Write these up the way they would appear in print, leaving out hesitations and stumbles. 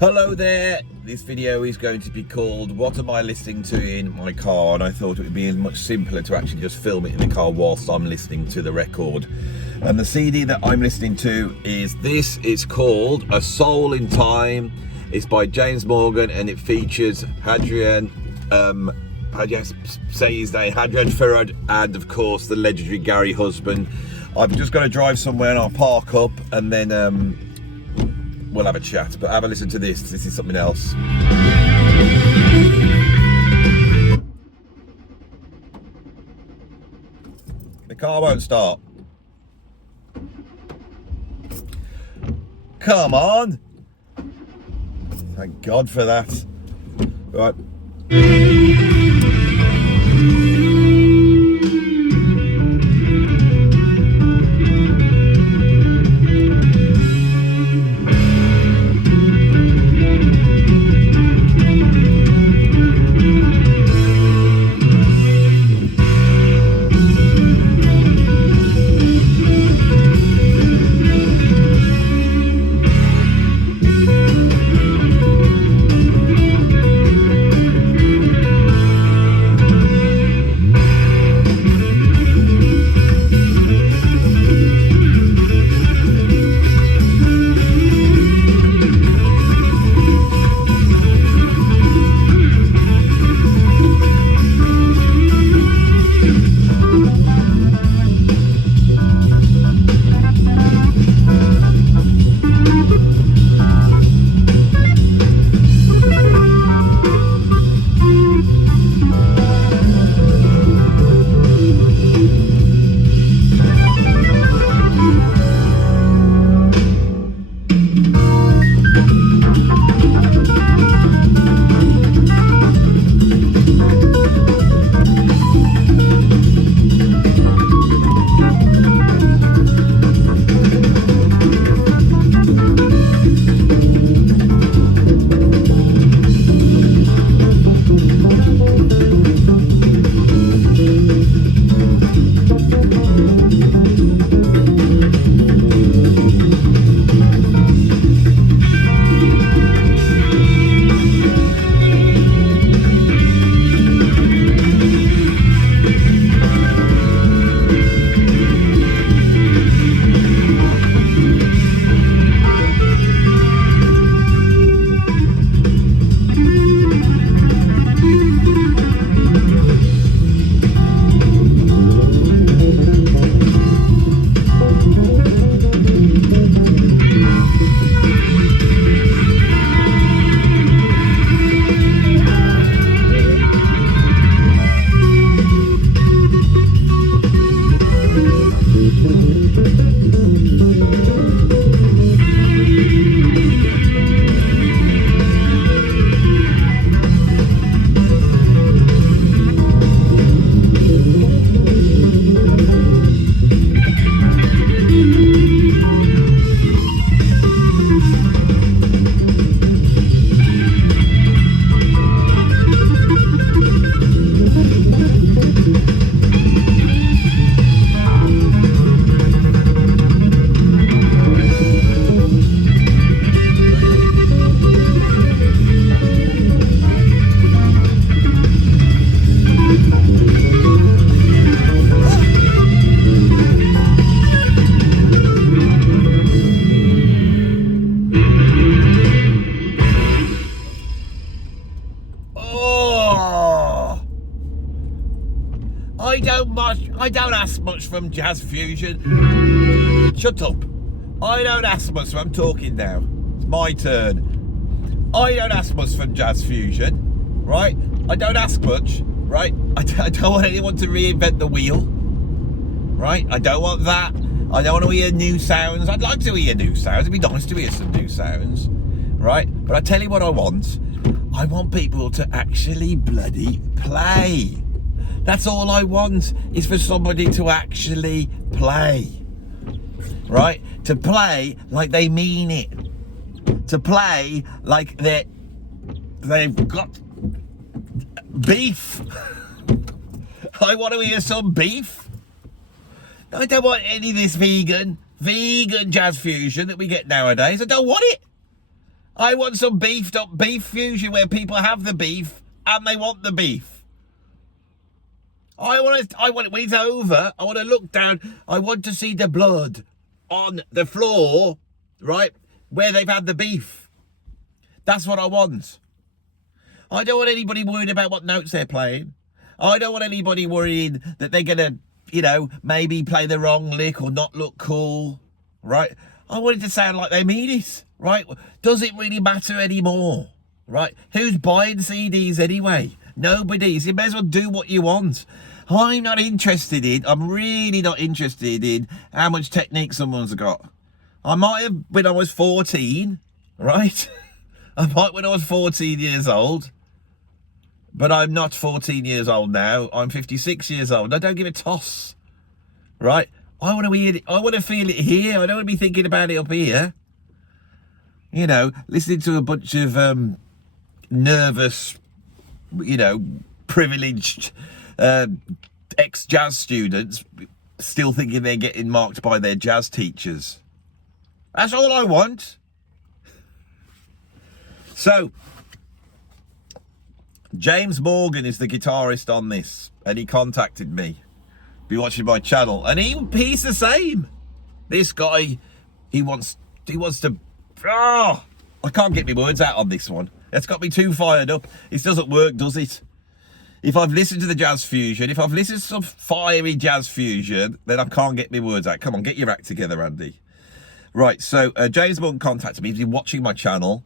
Hello there, this video is going to be called What Am I Listening to in My Car? And I thought it would be much simpler to actually just film it in the car whilst I'm listening to the record. And the CD that I'm listening to is this. It's called A Soul in Time. It's by James Morgan and it features Hadrian, how do you say his name? Hadrian Feraud, and of course the legendary Gary Husband. I'm just going to drive somewhere and I'll park up and then we'll have a chat, but have a listen to this. This is something else. The car won't start. Come on. Thank God for that. Right. I don't ask much from Jazz Fusion. Shut up. I don't ask much, so I'm talking now. It's my turn. I don't ask much from Jazz Fusion, right? I don't ask much, right? I don't want anyone to reinvent the wheel, right? I don't want that. I don't want to hear new sounds. I'd like to hear new sounds. It'd be nice to hear some new sounds, right? But I tell you what I want. I want people to actually bloody play. That's all I want, is for somebody to actually play, right? To play like they mean it. To play like they've got beef. I want to hear some beef. I don't want any of this vegan jazz fusion that we get nowadays. I don't want it. I want some beefed up beef fusion where people have the beef and they want the beef. I want it when it's over. I want to look down. I want to see the blood on the floor, right, where they've had the beef. That's what I want. I don't want anybody worried about what notes they're playing. I don't want anybody worrying that they're going to, maybe play the wrong lick or not look cool, right? I want it to sound like they mean it, right? Does it really matter anymore, right? Who's buying CDs anyway? Nobody. So you may as well do what you want. I'm really not interested in how much technique someone's got. I might have when I was 14, right? I might when I was 14 years old. But I'm not 14 years old now. I'm 56 years old. I don't give a toss, right? I want to hear it. I want to feel it here. I don't want to be thinking about it up here. Listening to a bunch of nervous, privileged ex-jazz students still thinking they're getting marked by their jazz teachers. That's all I want. So, James Morgan is the guitarist on this, and he contacted me. Be watching my channel, and he's the same. This guy, he wants to. I can't get my words out on this one. It's got me too fired up. It doesn't work, does it? If I've listened to the jazz fusion, if I've listened to some fiery jazz fusion, then I can't get my words out. Come on, get your act together, Andy. Right, so James Morgan contacted me. He's been watching my channel.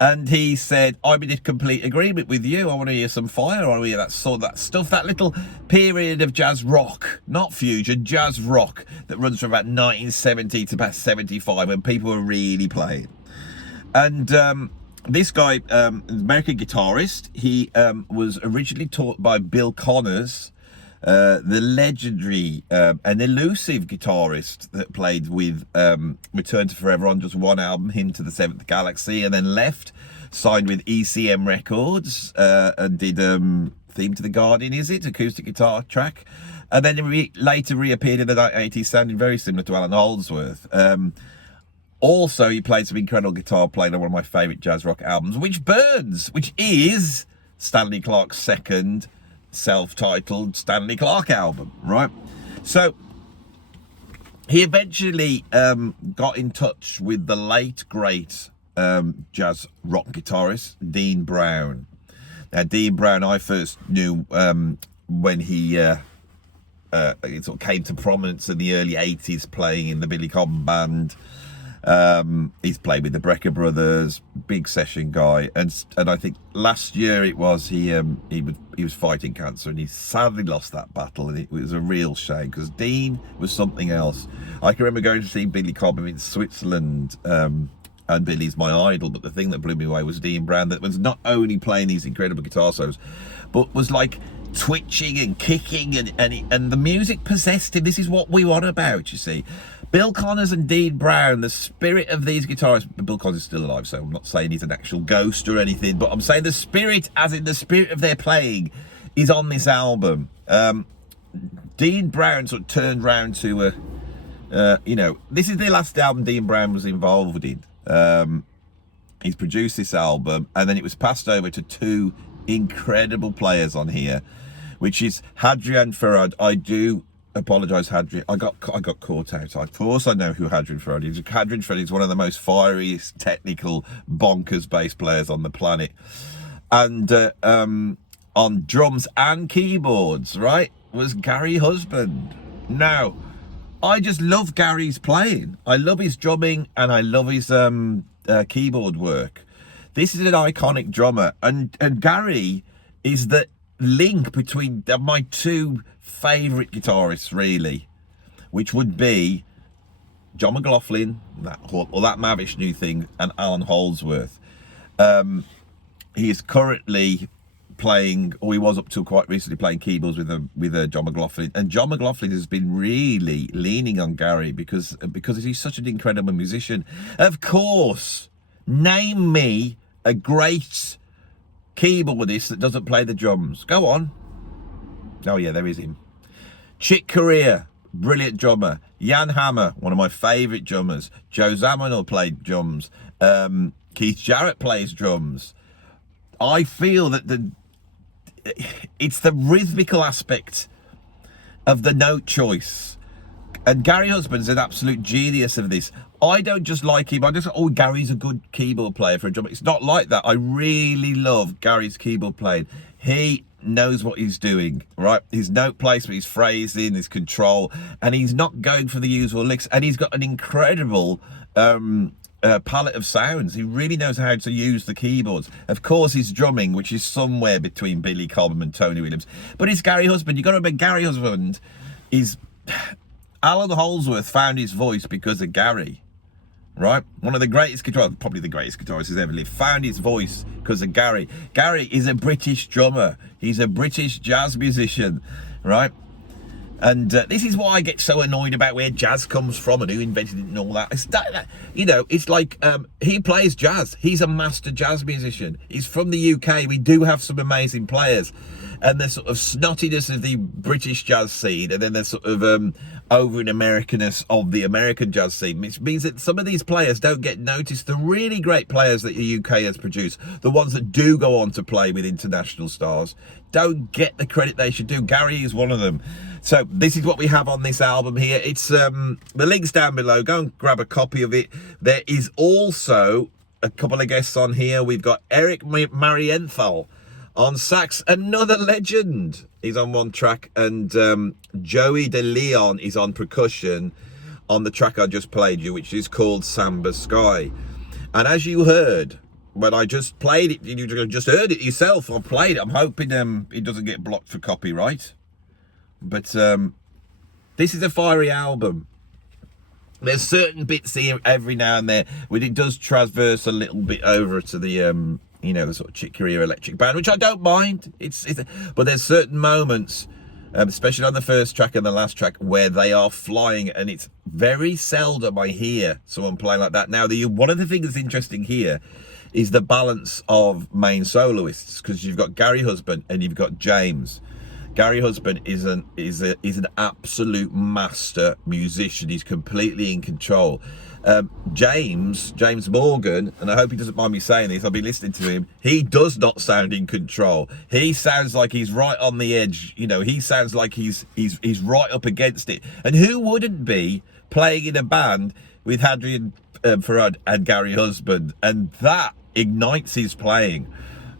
And he said, I'm in complete agreement with you. I want to hear some fire. I want to hear that stuff, that little period of jazz rock, not fusion, jazz rock that runs from about 1970 to about 75 when people were really playing. And this guy, American guitarist, he was originally taught by Bill Connors, the legendary and elusive guitarist that played with Return to Forever on just one album, Hymn to the Seventh Galaxy, and then left, signed with ECM Records, and did Theme to the Guardian, is it? Acoustic guitar track. And then later reappeared in the 1980s, sounding very similar to Alan Holdsworth. Also, he played some incredible guitar playing on one of my favourite jazz rock albums, which burns, which is Stanley Clarke's second self-titled Stanley Clarke album, right? So he eventually got in touch with the late great jazz rock guitarist Dean Brown. Now, Dean Brown I first knew when he sort of came to prominence in the early 80s, playing in the Billy Cobham Band. He's played with the Brecker Brothers, big session guy, and I think last year it was he was fighting cancer, and he sadly lost that battle, and it was a real shame because Dean was something else. I can remember going to see Billy Cobham in Switzerland, and Billy's my idol, but the thing that blew me away was Dean Brown, that was not only playing these incredible guitar solos, but was like twitching and kicking, and the music possessed him. This is what we want about, you see. Bill Connors and Dean Brown, the spirit of these guitarists. Bill Connors is still alive, so I'm not saying he's an actual ghost or anything, but I'm saying the spirit, as in the spirit of their playing, is on this album. Dean Brown sort of turned round to this is the last album Dean Brown was involved in. He's produced this album, and then it was passed over to two incredible players on here, which is Hadrian Feraud. I do apologise, Hadrian. I got caught out. Of course, I know who Hadrian Feraud is. Hadrian Feraud is one of the most fiery, technical, bonkers bass players on the planet, and on drums and keyboards, right, was Gary Husband. Now, I just love Gary's playing. I love his drumming, and I love his keyboard work. This is an iconic drummer, and Gary is the link between my two favourite guitarists, really, which would be John McLaughlin, that Mavish new thing, and Alan Holdsworth. He is currently playing, or he was up till quite recently playing keyboards with John McLaughlin, and John McLaughlin has been really leaning on Gary because he's such an incredible musician. Of course, name me a great keyboardist that doesn't play the drums. Go on. Oh yeah, there is him. Chick Corea, brilliant drummer. Jan Hammer, one of my favourite drummers. Joe Zawinul played drums. Keith Jarrett plays drums. I feel that it's the rhythmical aspect of the note choice. And Gary Husband's an absolute genius of this. I don't just like him. I just, oh, Gary's a good keyboard player for a drummer. It's not like that. I really love Gary's keyboard playing. He knows what he's doing, right? His note placement, his phrasing, his control, and he's not going for the usual licks. And he's got an incredible palette of sounds. He really knows how to use the keyboards. Of course, his drumming, which is somewhere between Billy Cobham and Tony Williams. But it's Gary Husband. You've got to remember, Gary Husband is... Alan Holdsworth found his voice because of Gary, right? One of the greatest guitarists, probably the greatest guitarist who's ever lived, found his voice because of Gary. Gary is a British drummer. He's a British jazz musician, right? And this is why I get so annoyed about where jazz comes from and who invented it and all that. It's that, you know, it's like he plays jazz. He's a master jazz musician. He's from the UK. We do have some amazing players. And the sort of snottiness of the British jazz scene, and then the sort of over in Americanness of the American jazz scene, which means that some of these players don't get noticed. The really great players that the UK has produced, the ones that do go on to play with international stars, don't get the credit they should do. Gary is one of them. So this is what we have on this album here. It's the link's down below. Go and grab a copy of it. There is also a couple of guests on here. We've got Eric Marienthal on sax, another legend. He's on one track, and Joey De Leon is on percussion on the track I just played you, which is called Samba Sky. And as you heard when I just played it, you just heard it yourself. I played it. I'm hoping it doesn't get blocked for copyright. But this is a fiery album. There's certain bits here every now and then where it does traverse a little bit over to the you know, the sort of Chick Corea electric band, which I don't mind. But there's certain moments, especially on the first track and the last track, where they are flying, and it's very seldom I hear someone playing like that. Now, one of the things that's interesting here is the balance of main soloists, because you've got Gary Husband and you've got James. Gary Husband is an absolute master musician. He's completely in control. James Morgan, and I hope he doesn't mind me saying this, I've been listening to him, he does not sound in control. He sounds like he's right on the edge. You know, he sounds like he's right up against it. And who wouldn't be playing in a band with Hadrian Feraud and Gary Husband? And that ignites his playing.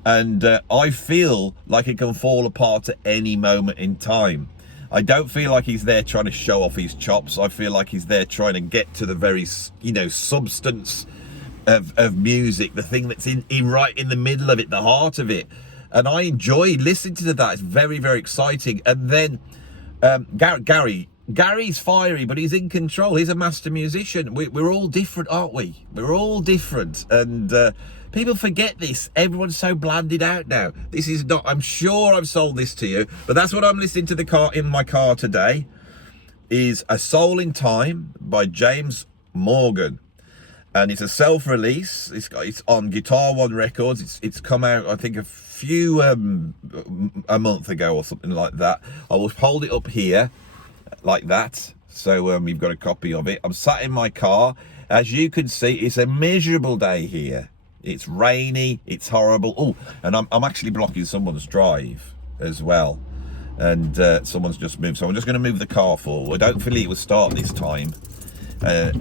And I feel like it can fall apart at any moment in time. I don't feel like he's there trying to show off his chops. I feel like he's there trying to get to the very, you know, substance of music, the thing that's right in the middle of it, the heart of it. And I enjoy listening to that. It's very, very exciting. And then Gary's fiery, but he's in control. He's a master musician. We're all different, aren't we? We're all different. And people forget this. Everyone's so blanded out now. This is not, I'm sure I've sold this to you, but that's what I'm listening to in my car today, is A Soul in Time by James Morgan. And it's a self-release. It's on Guitar One Records. It's come out, I think, a month ago or something like that. I will hold it up here like that, so you've got a copy of it. I'm sat in my car. As you can see, it's a miserable day here. It's rainy, it's horrible. Oh, and I'm actually blocking someone's drive as well. And someone's just moved, so I'm just going to move the car forward. Hopefully it will start this time. I've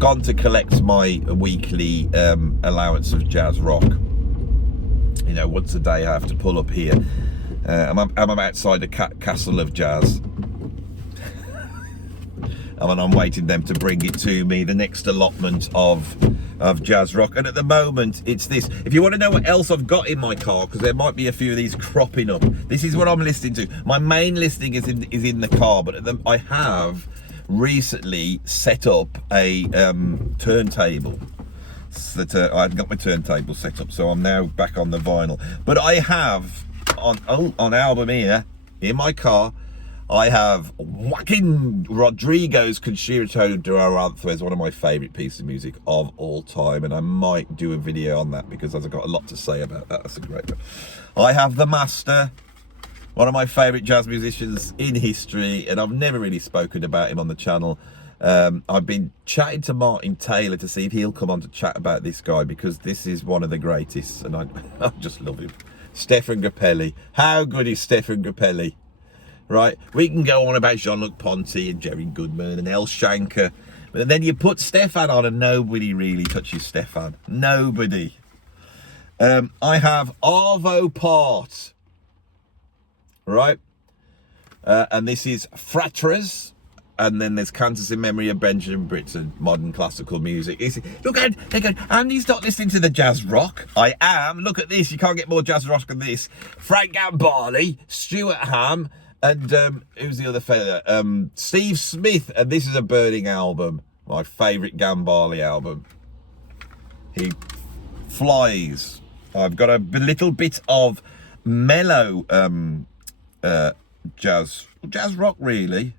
gone to collect my weekly allowance of jazz rock. You know, once a day I have to pull up here. I'm outside the Castle of Jazz. And I'm waiting them to bring it to me, the next allotment of jazz rock. And at the moment, it's this. If you want to know what else I've got in my car, because there might be a few of these cropping up, this is what I'm listening to. My main listening is in the car, but I have recently set up a turntable. That I hadn't got my turntable set up, so I'm now back on the vinyl. But I have on album here in my car, I have Joaquin Rodrigo's Concerto do Aranjuez, is one of my favourite pieces of music of all time, and I might do a video on that because I've got a lot to say about that. That's a great one. I have The Master, one of my favourite jazz musicians in history, and I've never really spoken about him on the channel. I've been chatting to Martin Taylor to see if he'll come on to chat about this guy, because this is one of the greatest, and I just love him. Stefan Grappelli. How good is Stefan Grappelli? Right? We can go on about Jean-Luc Ponty and Jerry Goodman and El Shanker, but then you put Stefan on and nobody really touches Stefan. Nobody. I have Arvo Part. Right? And this is Fratres. And then there's Cantus in Memory of Benjamin Britten, modern classical music. Look at, they go, Andy's not listening to the jazz rock. I am. Look at this. You can't get more jazz rock than this. Frank Gambale, Stuart Ham, and who's the other fella? Steve Smith. And this is a burning album. My favourite Gambale album. He flies. I've got a little bit of mellow jazz rock, really.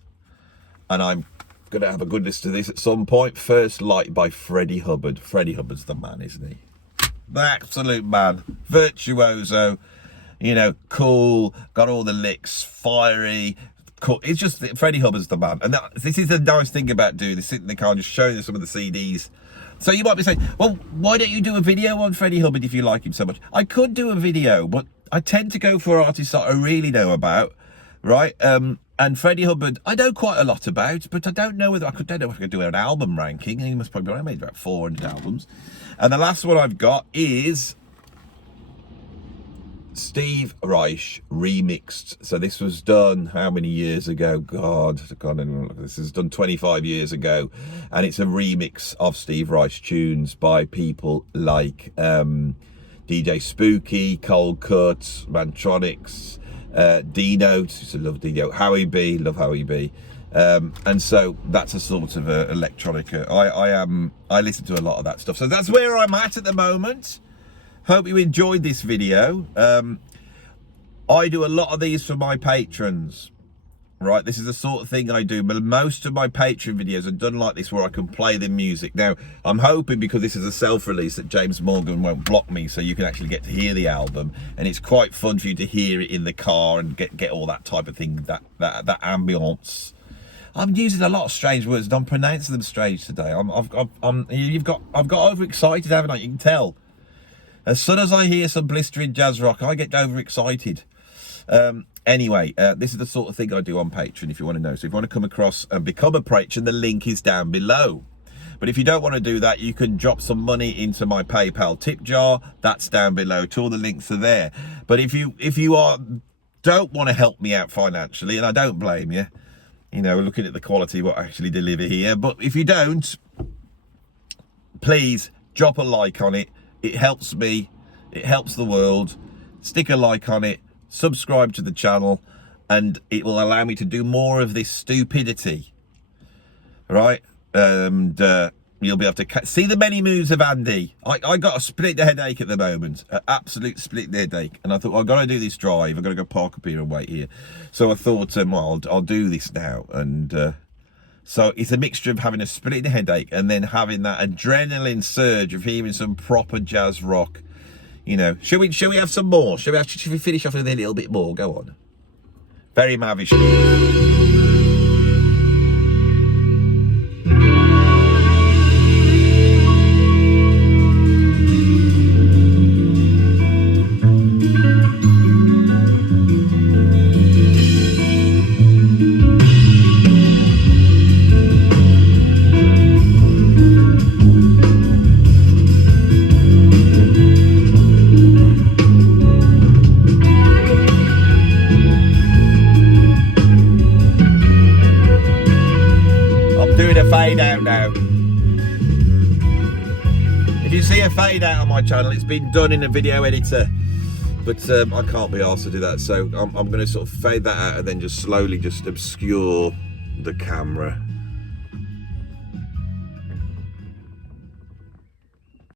And I'm going to have a good listen to this at some point. First Light by Freddie Hubbard. Freddie Hubbard's the man, isn't he? The absolute man. Virtuoso, you know, cool, got all the licks, fiery, cool. It's just, Freddie Hubbard's the man. And this is the nice thing about doing this, sitting in the car and just showing you some of the CDs. So you might be saying, well, why don't you do a video on Freddie Hubbard if you like him so much? I could do a video, but I tend to go for artists that I really know about, right? And Freddie Hubbard, I know quite a lot about, but I don't know whether I could do an album ranking. He must probably, I made about 400 albums. And the last one I've got is Steve Reich remixed. So this was done how many years ago? God, this is done 25 years ago. And it's a remix of Steve Reich tunes by people like DJ Spooky, Cold Cut, Mantronics, D-Note, used to love D-Note, Howie B, love Howie B. And so that's a sort of electronica. I listen to a lot of that stuff. So that's where I'm at the moment. Hope you enjoyed this video. I do a lot of these for my patrons. Right, this is the sort of thing I do. But most of my Patreon videos are done like this, where I can play the music. Now, I'm hoping, because this is a self-release, that James Morgan won't block me, so you can actually get to hear the album, and it's quite fun for you to hear it in the car and get all that type of thing, that ambience. I'm using a lot of strange words, and I'm pronouncing them strange today. I've got overexcited, haven't I? You can tell. As soon as I hear some blistering jazz rock, I get overexcited. Anyway, this is the sort of thing I do on Patreon, if you want to know. So if you want to come across and become a patron, the link is down below. But if you don't want to do that, you can drop some money into my PayPal tip jar. That's down below. All the links are there. But if you don't want to help me out financially, and I don't blame you, you know, looking at the quality of what I actually deliver here. But if you don't, please drop a like on it. It helps me. It helps the world. Stick a like on it. Subscribe to the channel, and it will allow me to do more of this stupidity, right? And you'll be able to see the many moves of Andy. I got a split headache at the moment, an absolute split headache, and I thought, well, I've got to do this drive. I've got to go park up here and wait here. So I thought, well, I'll do this now. And so it's a mixture of having a split headache and then having that adrenaline surge of hearing some proper jazz rock. You know, shall we have some more? Shall we finish off with a little bit more? Go on. Very Mavish. Fade out now. If you see a fade out on my channel, it's been done in a video editor, but I can't be asked to do that, so I'm going to sort of fade that out and then just slowly just obscure the camera.